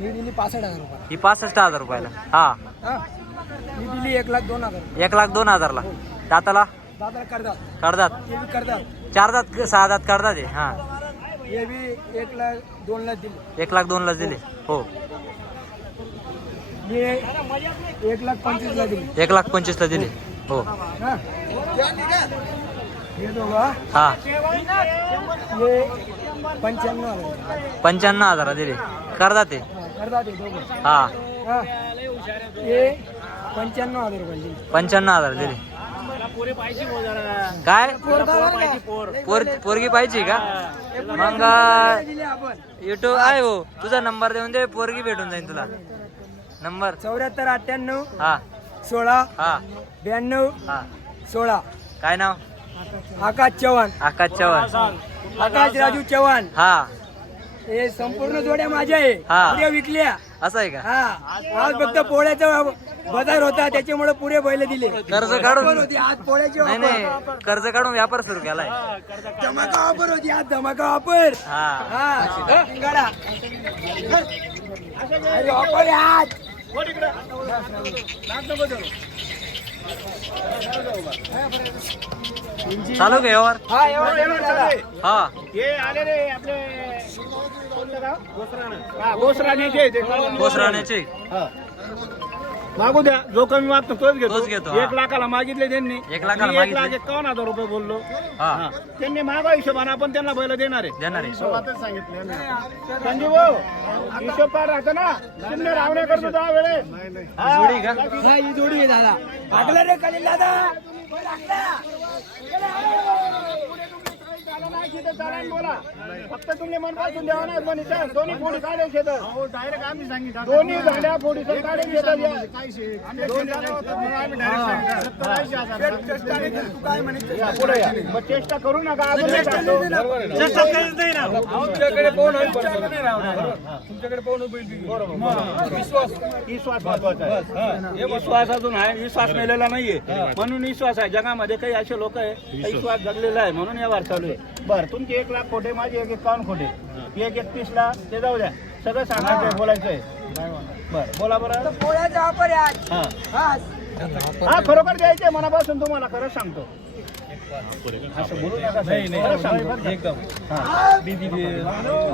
ही दिली पासष्ट हजार रुपये ही पासष्ट हजार रुपयाला. हा. हा. ही दिली एक लाख दोन हजार. एक लाख दोन हजारला. दाताला? दादा करतात करदात हे बी करतात चार दात सहा दात करदात हे हा. हे बी एक लाख दोन लाख दिली. एक लाख दिले. हो. एक लाख पंचवीस ला दिली. एक लाख पंचवीसला दिले. हो. हा. हे दोघं. हा. हे पंच्याण्णव हजार. पंच्याण्णव हजारला दिले. करदात हे हा, करतात हे दोघं. हा. हा. हे पंच्याण्णव हजार रुपये दिली. पंच्याण्णव हजार दिले. काय? पोर पोरगी पाहिजे का? मग दिली आपण. युट्यूब आहे हो तुझा नंबर देऊन दे पोरगी भेटून जाईल तुला. नंबर. चौऱ्याहत्तर अठ्ठ्याण्णव हा. सोळा हा. ब्याण्णव हा. सोळा. काय नाव? आकाश चव्हाण. आकाश चव्हाण. आकाश राजू चव्हाण. हा. हे संपूर्ण जोड्या माझ्या आहे. हा. पुऱ्या विकल्या. असं आहे का? हा. आज फक्त पोळ्याचा बाजार होता त्याच्यामुळे पुरे बैल दिले. कर्ज काढून? ऑफर होती आज पोळ्याची नाही नाही. ऑफर कर्ज काढून व्यापार सुरू केलाय. धमाका ऑफर होती आज धमाका ऑफर हा. हा. शिंगाडा. अरे ऑफर आहे आज. चालू का व्यवहार? हा एवढं एवढं चला. हा. हे आले रे आपले कोणतं गाव हा गोसराण्याचे ते बोस राहण्याचे हा. मागू द्या. जो कमी मागतो तोच घेतो. तोच घेतो, हा. एक लाखाला मागितले त्यांनी. एक लाखाला मी एक मागितले. लाख एकावन्न हजार रुपये बोललो. हा. हा. त्यांनी मागा हिशोबाने आपण त्यांना बैल देणार आहे. देणार आहे. संजीव भाऊ, हिशोब पार राहतो ना. तुम्ही रावणे करतो दहा वेळे. जोडी का? हा ही जोडी आहे दादा. टाकलं रे खाली दादा. बोला. फक्त तुम्ही मनपासून द्यावा ना पण इथं दोन्ही फोडी काढे शेत डायरेक्ट आम्ही सांगितलं. दोन्ही झाल्या फोडी काढे शेत काय म्हणे? पुढे या. मग चेष्टा करू नका अजून सांगतो. तुमच्याकडे पाहून आम्ही परत नाही राहणार. तुमच्याकडे पाहून. विश्वास. विश्वास महत्त्वाचा आहे. विश्वास अजून आहे. विश्वास मेलेला नाहीये. म्हणून विश्वास आहे. जगामध्ये काही असे लोक आहे विश्वास. जगलेला आहे. म्हणून या वार चालू आहे. बरं तुमचे एक लाख खोटे माझे एक एकावन्न खोटे. एक एकतीस ला ते जाऊ द्या. सगळं सांगायचं आहे बोलायचं आहे बरं बोला बरं. पोळ्याचा ऑफर आहे आज हा. हा हा खरोखर द्यायचंय मनापासून तुम्हाला खरंच सांगतो. असं बोलू नका साहेब. खरंच सांगतो. हा.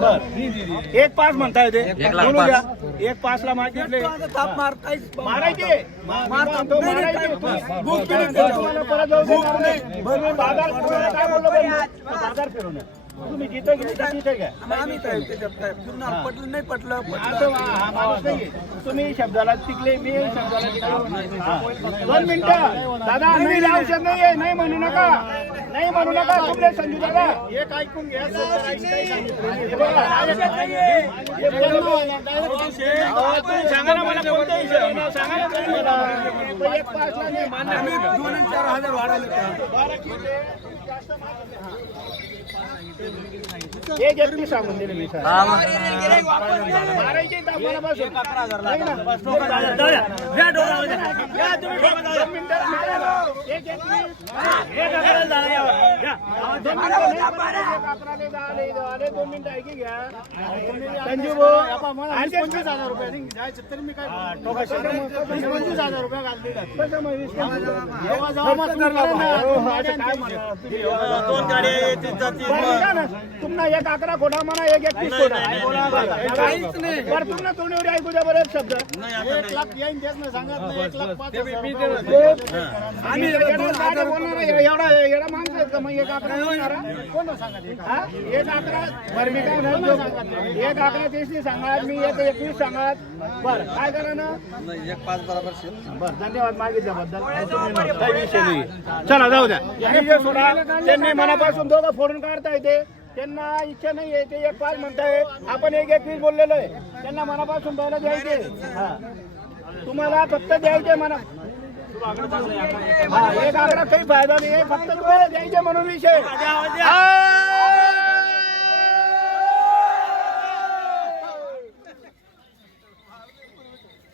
बरं. एक पाच म्हणता येते एक लाख बोलू. द्या. एक पाच ला मागितले ताप मार काहीच मारायचे. मारतो मारायचे. तुम्हाला परत जाऊ देणार नाही. बरं, बाजार फिरवलं काय बोललो पण? बाजार फिरवणं तुम्ही जिथे घ्या तिथे घ्या. आम्ही पटलं नाही पटलं. तुम्ही शब्दाला टिकले मी शब्दाला टिकले. दोन मिनिटं. दादा नाही औषध नाही म्हणू नका. नाही म्हणू नका तुमले संजू दादा. एक ऐकून घ्या. हे बघा, हे बोलणं- अहो, तुम्ही सांगा ना मला कोणतं विषय सांगा ना तुम्ही. मला तो एक पाचला नाही. आम्ही दोन आणि चार हजार वाढवले बरं, ठीक आहे. एक एकटी सांगून दिले मी सर हा मारायचे ना? या तुम्ही दोन मिनिटं ऐकी घ्या. संजू भाऊ, आणखी पंचवीस हजार रुपये तरी मी काय? पंचवीस हजार रुपये घालते ना. दोन ना. तुम्हाला एक अकरा खोटा म्हणा एक एकतीस खोटा काहीच नाही बरं तुम्हाला तोंडीवर ऐकू द्या बरं एक शब्द एक लाख येईन तेच नाही सांगत नाही एक लाख पाच हजार. आम्ही एवढा. एवढा का मग एक अकरा बोलणारा? कोण सांगत? एक अकरा. बरं मी काय म्हणतो? एक अकरा तीस नाही सांगत मी एक एकवीस सांगत बरं काय करा ना? बरं धन्यवाद. मागितल्याबद्दल काही विषय नाही. चला जाऊ द्या. जे सोडा. त्यांनी मनापासून दोघं फोडून काढता येते त्यांना इच्छा नाही आहे. ते एक पाच म्हणताय. आपण एक एकवीस बोललेलो आहे. त्यांना मनापासून पहिलं द्यायचे. हा. तुम्हाला फक्त द्यायचे मना हा एक आकडा काही फायदा नाही आहे. फक्त तुम्हाला द्यायचे म्हणून विषय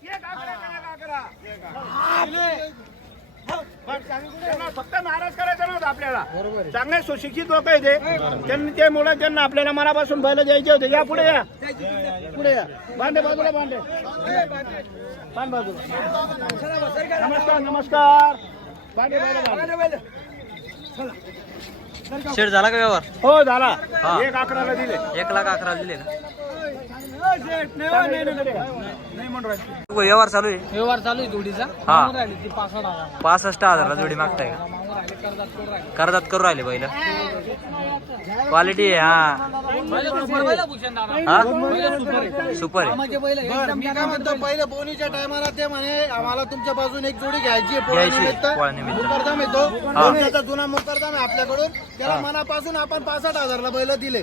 एक आकडा करा, एक आकडा. त्यांना फक्त नाराज करायचं नव्हतं आपल्याला चांगले सुशिक्षित लोक आहे ते त्यांनी ते मुलं त्यांना आपल्याला मनापासून बैल द्यायचे होते. या पुढे या. पुढे या. बांधे बाजूला बांधे बांध बाजूला. नमस्कार नमस्कार. बांधे बाजूला बांधे. शेट झाला का व्यवहार? हो झाला. हा. एक अकराला दिले. एक लाख अकरा दिले का राहिले. व्यवहार चालू आहे. व्यवहार चालू आहे जोडीचा. हा. राहिली ती पासष्ट हजार. पासष्ट हजारला जोडी मागताय का? कर्जात करू राहिले? पहिलं क्वालिटी आहे हा. सुपर पहिलं भूषण दादा. पहिलं सुपर आहे. सुपर आहे. कामाचे पहिलं एकदम मी काय म्हणतो पहिले बोनीच्या टायमाला ते म्हणे आम्हाला तुमच्या बाजून एक जोडी घ्यायची. मुकरदाम येतो. बोनीचा जुना मुकरदाम आहे आपल्याकडून. त्याला मनापासून आपण पासष्ट हजारला बैल दिले.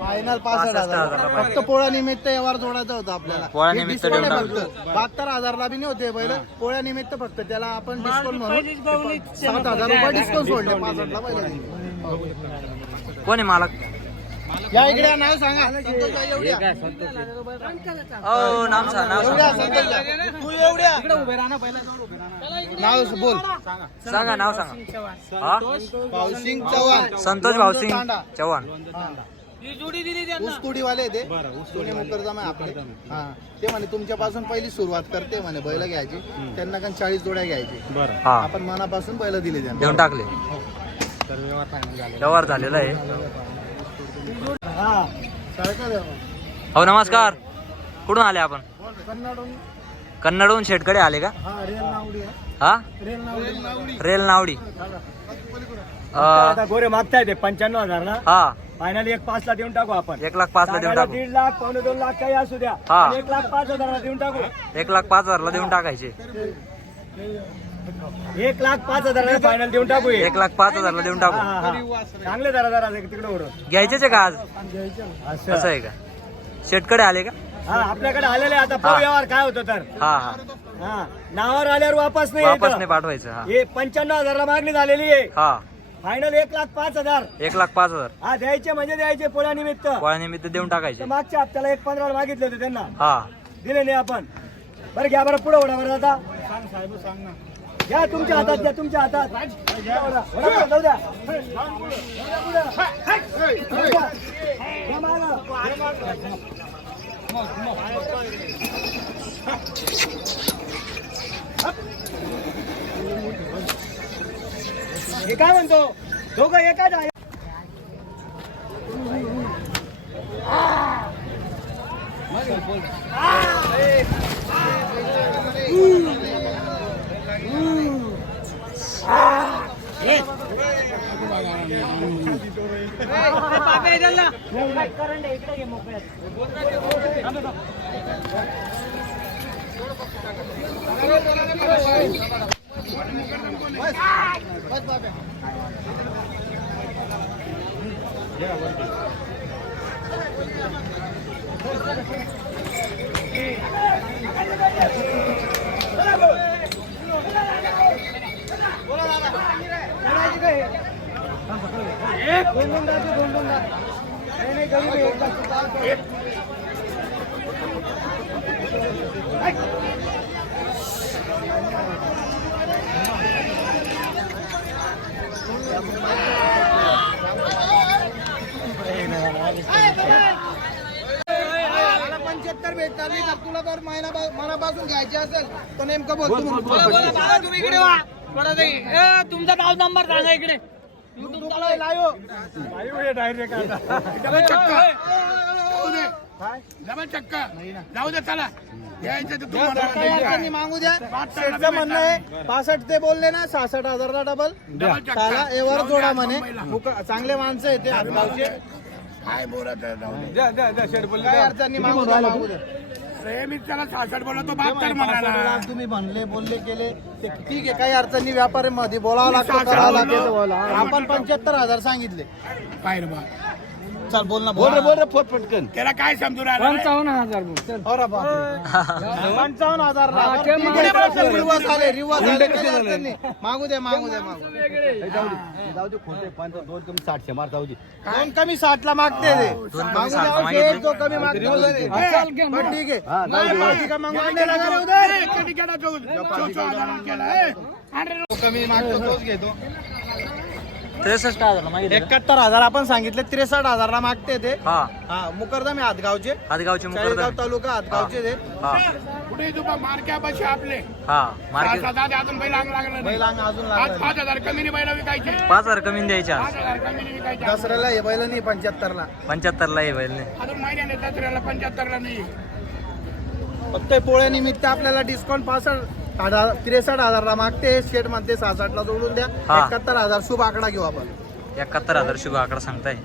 फायनल पासष्ट हजार. फक्त पोळ्यानिमित्त व्यवहार जोडायचा होता आपल्याला. हे discount देऊन आहे फक्त. बहात्तर हजारला बी नाही होते बैल पोळ्यानिमित्त फक्त. त्याला आपण डिस्काउंट म्हणून सात हजार रुपये डिस्काउंट सोडले. पासष्टला बैल दिले. कोण आहे मालक? या इकडे या, नाव सांगा. एवढ्या. ओ नाम सांग नाव एवढ्या सांग संतोषबाई तू एवढ्या. नाव बोल. सांगा नाव सांगा. हा? भाऊसिंग चव्हाण. संतोष भाऊसिंग तांडा. चव्हाण. ऊसतोडीवाले ते. सोने मुकरदम आहे आपले. हा. ते म्हणे तुमच्यापासून पहिली सुरुवात करते म्हणे बैल घ्यायची. त्यांना पण चाळीस जोड्या घ्यायची. हा. आपण मनापासून बैल दिले त्यांना. देऊन टाकले. व्यवहार झालेला आहे. हा सारखं. हो नमस्कार. कुठून आले आपण? कन्नडून कन्नडहून शेटकडे आले का? हा? रेल नावडी. आहे. हा रेल नावडी. रेल नावडी आता अं, गोरे मागताय ते पंच्याण्णव हजार ना हा. फायनल एक पाच ला देऊन टाकू आपण. एक लाख पाच ला देऊन टाकू. दीड लाख पावणे दोन लाख काही असू द्या. हा. पण एक लाख पाच हजारला देऊन टाकू. एक लाख पाच हजारला देऊन टाकायचे. एक लाख पाच हजाराला फायनल देऊन टाकू हे. एक लाख पाच हजारला देऊन हा, टाकू. हा, हा. चांगले जरा जरा तिकडे ओढून घ्यायचेच आहे का आज? असं. आहे का? शेटकडे आले का? हा आपल्याकडे आलेले आता पाहू हा. व्यवहार काय होतं तर. हा हा. हा नावावर आल्यावर वापस नाही वापस यायचं. नाही पाठवायचं हा. हे पंच्याण्णव हजारला मागणी झालेली आहे. हा. फायनल एक लाख पाच हजार. एक लाख पाच हजार. हा द्यायचे म्हणजे द्यायचे पोळ्यानिमित्त. पोळ्यानिमित्त देऊन टाकायचे. तर मागच्या हप्त्याला एक पंधरा मागितले होते त्यांना. हा. दिले नाही आपण. बरं घ्या बरं पुढे ओढा बरं आता. घ्या तुमच्या हातात घ्या तुमच्या हातात. घ्या. ओढा. ओढा बरं, जाऊ द्या. मागं. हे काय म्हणतो? दोघं एकाच आहे. दोन दोन दोन दोन नाही, गरीब आहे, एक दाते. मला पंच्याहत्तर भेटणार नाही तर तुला जर महिना मनापासून घ्यायची तर नेमकं बोल तुम्ही तुमचा गाव नंबर सांगा इकडे. काही अडचणी मागू द्या. शेठचं म्हणणं आहे पासष्ट ते बोलले ना सहासष्ट हजारला डबल त्याला एवर जोडा म्हणे. मुक- चांगले माणसं आहे ते हातगावचे काय अडचणी मागू द्या मागू द्या. तुम्ही म्हणले बोलले केले. ते ठीक आहे काही अडचणी व्यापाऱ्यांमध्ये बोलावं लागतं करावं लागतं आपण पंच्याहत्तर हजार सांगितले. चल बोल ना बोल रे बोल रे फोट पटकन. त्याला काय समजू राहिला पंचावन्न हजार बोल, चल. अरे बापरे. पंचावन्न हजार ना. हा, ते इकडे मागे बघ, रिवर्स आले रिवर्स आले काही अडचण नाही. मागू दे मागू दे मागू दे. जाऊ दे खोटे पण दोन कमी साठशे मार जाऊ दे. दोन कमी साठ ला मागते ते. दोन कमी मागू साठला मागितले. शेठ जो कमी मागतो. तो दे. चल, घे, बरं, ठीक आहे हा, जाऊ दे. का? मागू दे, जाऊ दे. कमी मागतो तोच घेतो. त्रेसष्ट हजार मागितले का? एकाहत्तर हजार आपण सांगितले त्रेसष्ट हजारला मागते ते. हा. हा मुकरदम आहे हातगावचे हातगावचे चाळीसगाव मुकरदम तालुका हातगावचे ते हा. कुठे तू मार्क्यापाशी आपले. हा मार्केट अजून बैल अंग लागला बैल अंग अजून आज लागला पाच हजार कमी बैल विकायचे. पाच हजार कमी द्यायच्या पाच हजार कमी विकायचे. दसऱ्याला हे बैल नाही पंच्याहत्तर ला पंच्याहत्तर ला बैल नाही. अजून महिन्याने दसऱ्याला पंच्याहत्तरला नाही. फक्त पोळ्यानिमित्त आपल्याला डिस्काउंट पासष्ट हजार त्रेसष्ट हजारला मागते. शेट म्हणते ला जोडून द्या. हा. एकाहत्तर हजार शुभ आकडा घेऊ आपण. एकाहत्तर हजार शुभ आकडा सांगताय.